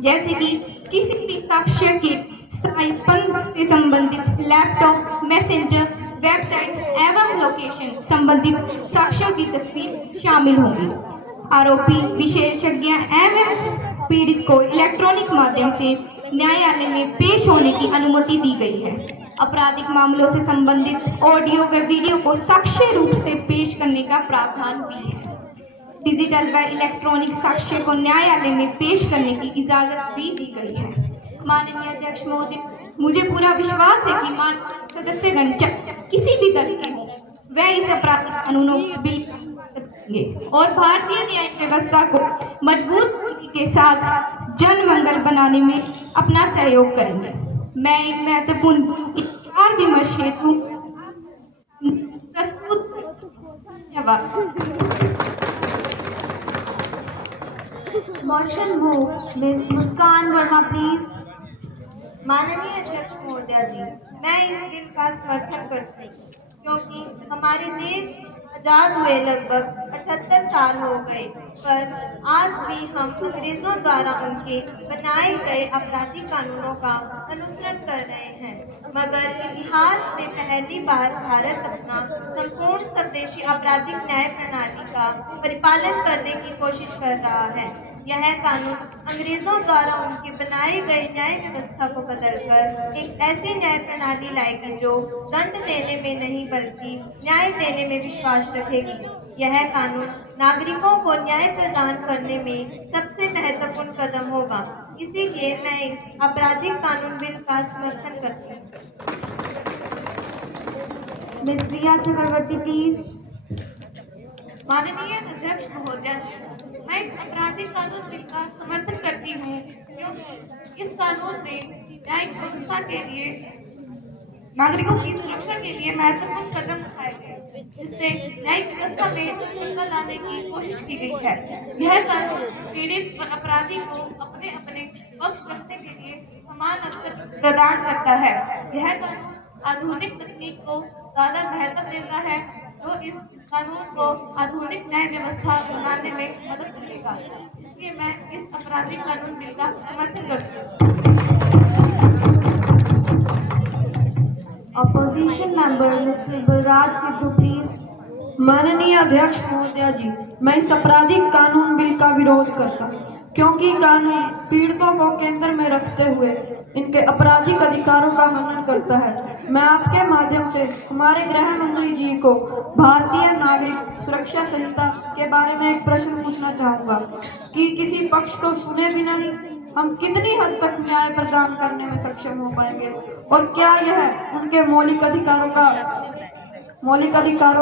जैसे कि किसी भी साक्ष्य के स्थायीपन से संबंधित लैपटॉप, मैसेंजर, वेबसाइट एवं लोकेशन संबंधित साक्ष्यों की तस्वीर शामिल होंगी। आरोपी, विशेषज्ञ एवं पीड़ित को इलेक्ट्रॉनिक माध्यम से न्यायालय में पेश होने की अनुमति दी गई है। आपराधिक मामलों से संबंधित ऑडियो व वीडियो को साक्ष्य रूप से पेश करने का प्रावधान भी है। डिजिटल व इलेक्ट्रॉनिक साक्ष्य को न्यायालय में पेश करने की इजाजत भी दी गई है। माननीय अध्यक्ष महोदय, मुझे पूरा विश्वास है कि सदस्यगण किसी भी दल के हों, वह इस आपराधिक कानूनों बिल करेंगे और भारतीय न्यायिक व्यवस्था को मजबूत के साथ जन मंगल बनाने में अपना सहयोग करेंगे। मैं एक महत्वपूर्ण विचार विमर्श हेतु प्रस्तुत motion move miss Muskan Verma please. माननीय अध्यक्ष महोदया जी, मैं इस बिल का समर्थन करती हूँ क्योंकि हमारे देश आजाद हुए लगभग 78 साल हो गए, पर आज भी हम अंग्रेजों द्वारा उनके बनाए गए आपराधिक कानूनों का अनुसरण कर रहे हैं। मगर इतिहास में पहली बार भारत अपना संपूर्ण स्वदेशी आपराधिक न्याय प्रणाली का परिपालन करने की कोशिश कर रहा है। यह कानून अंग्रेजों द्वारा उनके बनाए गए न्याय व्यवस्था को बदलकर एक ऐसी न्याय प्रणाली लाएगी जो दंड देने में नहीं बल्कि न्याय देने में विश्वास रखेगी। यह कानून नागरिकों को न्याय प्रदान करने में सबसे महत्वपूर्ण कदम होगा। इसीलिए मैं इस आपराधिक कानून बिल का समर्थन करती हूँ। Miss Rhea Chakraborty please. माननीय अध्यक्ष महोदया जी, मैं इस आपराधिक कानून बिल का समर्थन करती हूँ क्योंकि इस कानून में न्यायिक व्यवस्था के लिए नागरिकों की सुरक्षा के लिए महत्वपूर्ण कदम उठाए गए, जिससे न्यायिक व्यवस्था में बदलाव लाने की कोशिश की गई है। यह कानून पीड़ित व अपराधी को अपने अपने पक्ष रखने के लिए समान अवसर प्रदान करता है। यह कानून आधुनिक तकनीक को ज्यादा महत्व देता है, जो इस कानून को आधुनिक न्याय व्यवस्था बनाने में मदद करेगा। इसलिए मैं इस आपराधिक कानून बिल का समर्थन करती हूँ। Opposition member mister Balraj Sidhu please. माननीय अध्यक्ष महोदया जी, मैं इस आपराधिक कानून बिल का विरोध करता हूँ क्योंकि कानून पीड़ितों को केंद्र में रखते हुए इनके आपराधिक अधिकारों का हनन करता है। मैं आपके माध्यम से हमारे गृह मंत्री जी को भारतीय नागरिक सुरक्षा संहिता के बारे में एक प्रश्न पूछना चाहूँगा कि किसी पक्ष को सुने बिना ही हम कितनी हद तक न्याय प्रदान करने में सक्षम हो पाएंगे, और क्या यह उनके मौलिक अधिकारों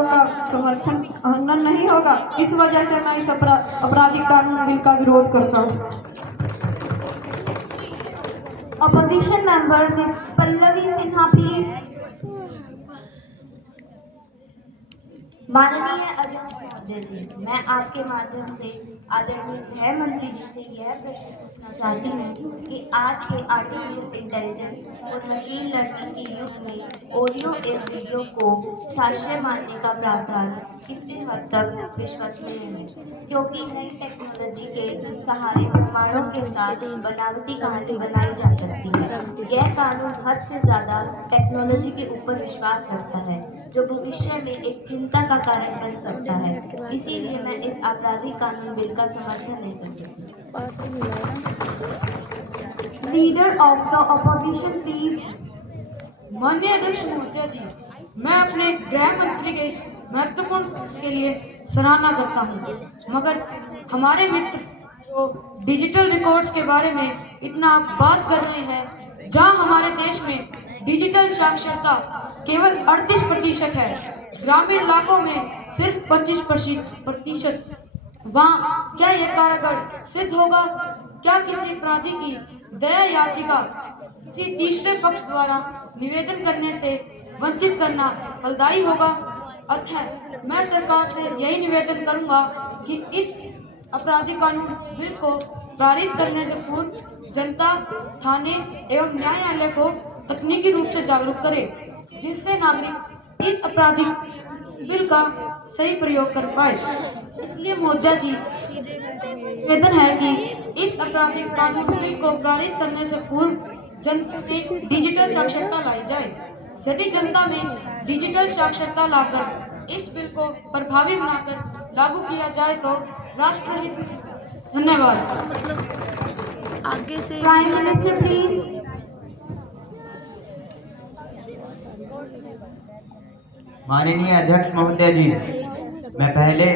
का समर्थन हनन नहीं होगा। इस वजह से मैं इस आपराधिक कानून बिल का विरोध करता हूँ। Opposition member miss Pallavi Sinha please. माननीय अध्यक्ष महोदय जी, मैं आपके माध्यम से आदरणीय गृह मंत्री जी से यह प्रश्न पूछना चाहती हूँ कि आज के आर्टिफिशियल इंटेलिजेंस और मशीन लर्निंग के युग में ऑडियो एवं वीडियो को साक्ष्य मानने का प्रावधान कितनी हद तक विश्वसनीय है, क्योंकि नई टेक्नोलॉजी के सहारे प्रमाणों के साथ बनावटी कहानी बनाई जा सकती है। यह कानून हद से ज़्यादा टेक्नोलॉजी के ऊपर विश्वास रखता है, जो भविष्य में एक चिंता का कारण बन सकता है। इसीलिए मैं इस आपराधिक कानून बिल का समर्थन नहीं कर सकती। Leader of the opposition please. माननीय अध्यक्ष महोदया जी, मैं अपने गृह मंत्री के इस महत्वपूर्ण के लिए सराहना करता हूँ, मगर हमारे मित्र जो डिजिटल रिकॉर्ड्स के बारे में इतना बात कर रहे हैं, जहाँ हमारे देश में डिजिटल साक्षरता केवल 38% है, ग्रामीण इलाकों में सिर्फ 25%। वहाँ क्या यह कारगर सिद्ध होगा? क्या किसी अपराधी की दया याचिका किसी तीसरे पक्ष द्वारा निवेदन करने से वंचित करना फलदायी होगा? अतः मैं सरकार से यही निवेदन करूंगा कि इस आपराधिक कानून बिल को पारित करने से पूर्व जनता, थाने एवं न्यायालय को तकनीकी रूप से जागरूक करे, जिससे नागरिक इस आपराधिक बिल का सही प्रयोग कर पाए। इसलिए महोदया जी, निवेदन है कि इस आपराधिक कानून बिल को पारित करने से पूर्व जनता में डिजिटल साक्षरता लाई जाए। यदि जनता में डिजिटल साक्षरता लाकर इस बिल को प्रभावी बनाकर लागू किया जाए तो राष्ट्रहित में। धन्यवाद। आगे से प्राइम मिनिस्टर प्लीज। माननीय अध्यक्ष महोदय जी, मैं पहले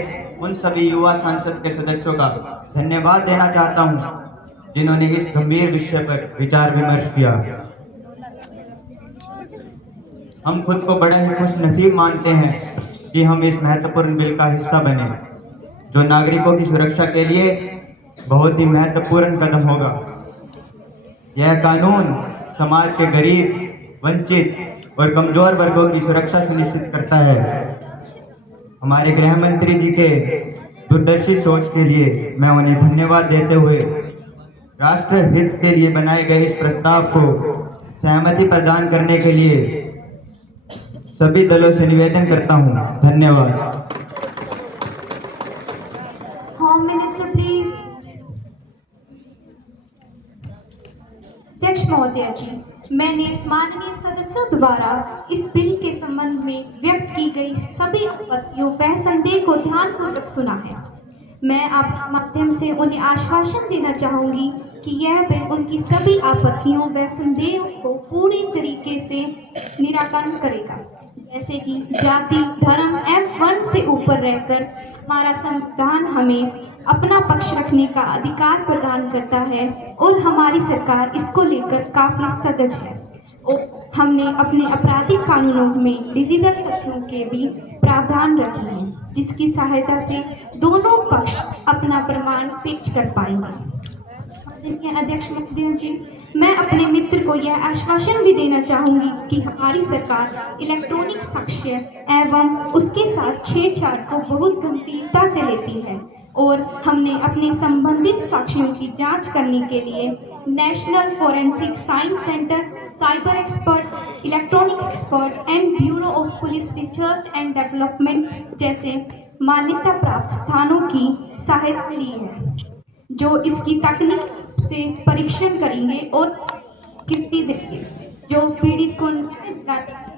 उन सभी युवा संसद के सदस्यों का धन्यवाद देना चाहता हूं जिन्होंने इस गंभीर विषय पर विचार विमर्श किया। हम खुद को बड़ा ही खुशनसीब मानते हैं कि हम इस महत्वपूर्ण बिल का हिस्सा बने, जो नागरिकों की सुरक्षा के लिए बहुत ही महत्वपूर्ण कदम होगा। यह कानून समाज के गरीब, वंचित और कमजोर वर्गों की सुरक्षा सुनिश्चित करता है। हमारे गृह मंत्री जी के दूरदर्शी सोच के लिए मैं उन्हें धन्यवाद देते हुए राष्ट्र हित के लिए बनाए गए इस प्रस्ताव को सहमति प्रदान करने के लिए सभी दलों से निवेदन करता हूं। धन्यवाद। Home minister please. अध्यक्ष महोदय जी, मैंने माननीय सदस्यों द्वारा इस बिल के संबंध में व्यक्त की गई सभी आपत्तियों व संदेह को ध्यानपूर्वक सुना है। मैं आपके माध्यम से उन्हें आश्वासन देना चाहूंगी कि यह बिल उनकी सभी आपत्तियों व संदेहों को पूरी तरीके से निराकरण करेगा, जैसे कि जाति, धर्म एवं वर्ण से ऊपर रहकर हमारा संविधान हमें अपना पक्ष रखने का अधिकार प्रदान करता है और हमारी सरकार इसको लेकर काफी सजग है। और हमने अपने आपराधिक कानूनों में डिजिटल तथ्यों के भी प्रावधान रखे हैं, जिसकी सहायता से दोनों पक्ष अपना प्रमाण पेश कर पाएंगे। अध्यक्ष महोदय जी, मैं अपने मित्र को यह आश्वासन भी देना चाहूंगी कि हमारी सरकार इलेक्ट्रॉनिक साक्ष्य एवं उसके साथ छेड़छाड़ को बहुत गंभीरता से लेती है और हमने अपने संबंधित साक्ष्यों की जांच करने के लिए national forensic science centre, cyber expert, electronic expert and bureau of police research and development जैसे मान्यता प्राप्त स्थानों की सहायता ली है, जो इसकी तकनीक से परीक्षण करेंगे और कीमती देंगे, जो पीड़ित को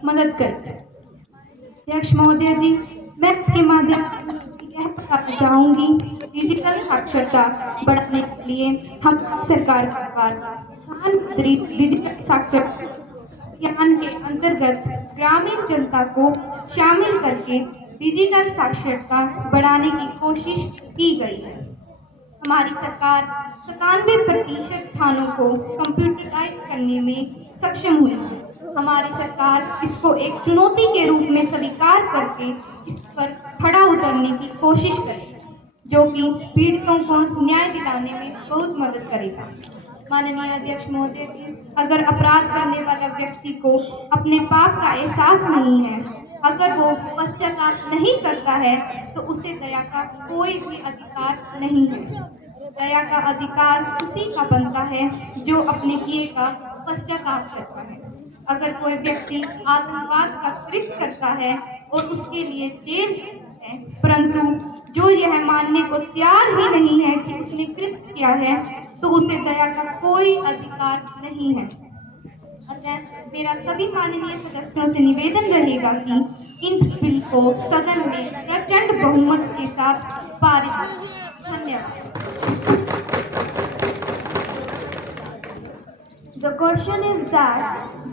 मदद करेंगे। अध्यक्ष महोदय जी, मैं आपके माध्यम से यह बताना चाहूंगी, डिजिटल साक्षरता बढ़ाने के लिए हम सरकार का प्रधानमंत्री डिजिटल साक्षरता अभियान के अंतर्गत ग्रामीण जनता को शामिल करके डिजिटल साक्षरता बढ़ाने की कोशिश की गई है। हमारी सरकार 97% थानों को कंप्यूटराइज करने में सक्षम हुई है। हमारी सरकार इसको एक चुनौती के रूप में स्वीकार करके इस पर खड़ा उतरने की कोशिश करेगी, जो कि पीड़ितों को न्याय दिलाने में बहुत मदद करेगा। माननीय अध्यक्ष महोदय जी, अगर अपराध करने वाला व्यक्ति को अपने पाप का एहसास नहीं है, अगर वो पश्चाताप नहीं करता है, तो उसे दया का कोई भी अधिकार नहीं है। दया का अधिकार उसी का बनता है जो अपने किए का पश्चाताप करता है। अगर कोई व्यक्ति आतंकवाद का कृत्य करता है और उसके लिए जेल जाता है, परंतु जो यह मानने को तैयार ही नहीं है कि उसने कृत्य किया है, तो उसे दया का कोई अधिकार नहीं है। अतः मेरा सभी माननीय सदस्यों से निवेदन रहेगा कि इन बिल को सदन में प्रचंड बहुमत के साथ पारित करें। धन्यवाद। The question is that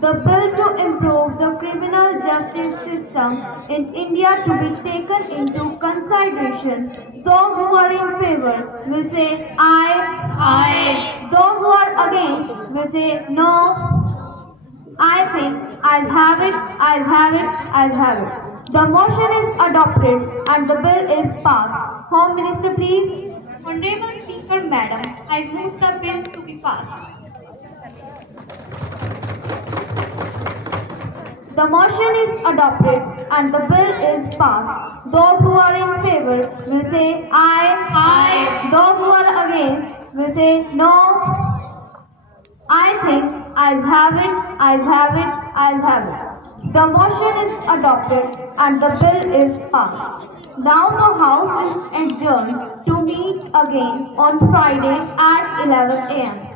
the bill to improve the criminal justice system in India to be taken into consideration. Those who are in favor will say aye. Those who are against will say no. I think I'll have it. The motion is adopted and the bill is passed. Home Minister, please. Honorable Speaker, Madam, I move the bill to be passed. The motion is adopted and the bill is passed. Those who are in favor will say aye. Those who are against will say no. I think I'll have it. The motion is adopted and the bill is passed. Now the House is adjourned to meet again on Friday at 11 a.m.